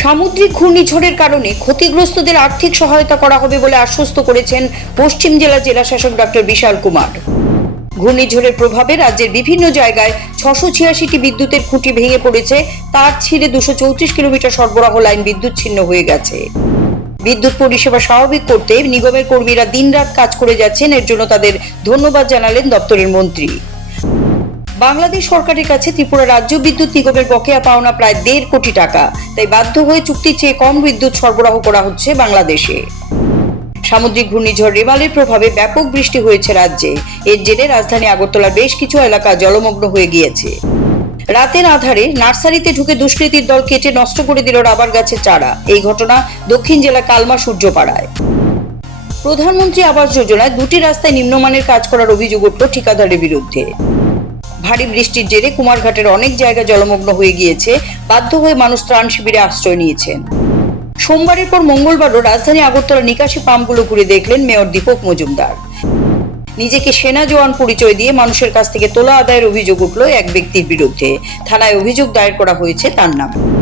সামুদ্রিক ঘূর্ণিঝড়ের কারণে ক্ষতিগ্রস্তদের আর্থিক সহায়তা করা হবে বলে আশ্বস্ত করেছেন পশ্চিম জেলা জেলাশাসক ডক্টর বিশাল কুমার। ঘূর্ণিঝড়ের প্রভাবে রাজ্যের বিভিন্ন জায়গায় 686টি বিদ্যুতের খুঁটি ভেঙে পড়েছে, তার ছিঁড়ে 234 কিলোমিটার সরবরাহ লাইন বিদ্যুৎ-ছিন্ন হয়ে গেছে। বিদ্যুৎ পরিষেবা স্বাভাবিক করতে নিগমের কর্মীরা দিনরাত কাজ করে যাচ্ছেন, এর জন্য তাদের ধন্যবাদ জানালেন দপ্তরের মন্ত্রী। বাংলাদেশ সরকারের কাছে ত্রিপুরা রাজ্য বিদ্যুৎ নিগমের বকেয়া পাওনা প্রায় 1.5 কোটি টাকা, তাই বাধ্য হয়ে চুক্তির চেয়ে কম বিদ্যুৎ সরবরাহ করা হচ্ছে বাংলাদেশে। সামুদ্রিক ঘূর্ণিঝড় রেমালের প্রভাবে ব্যাপক বৃষ্টি হয়েছে রাজ্যে, এর জেরে রাজধানী আগরতলার বেশ কিছু এলাকা জলমগ্ন হয়ে গিয়েছে। রাতের আধারে নার্সারিতে ঢুকে দুষ্কৃতীর দল কেটে নষ্ট করে দিল রাবার গাছের চারা। এই ঘটনা দক্ষিণ জেলা কালমা সূর্যপাড়ায়। প্রধানমন্ত্রী আবাস যোজনায় 2টি রাস্তায় নিম্নমানের কাজ করার অভিযোগ উঠল ঠিকাদারের বিরুদ্ধে। ভারী বৃষ্টির জেরে কুমারঘাটের অনেক জায়গা জলমগ্ন হয়ে গিয়েছে, বাধ্য হয়ে মানুষ ত্রাণ শিবিরে আশ্রয় নিয়েছেন। সোমবারের পর মঙ্গলবারও রাজধানী আগরতলা নিকাশি পাম্পগুলো ঘুরে দেখলেন মেয়র দীপক মজুমদার। নিজেকে সেনা জওয়ান পরিচয় দিয়ে মানুষের কাছ থেকে তোলা আদায়ের অভিযোগ উঠল এক ব্যক্তির বিরুদ্ধে। থানায় অভিযোগ দায়ের করা হয়েছে তার নামে।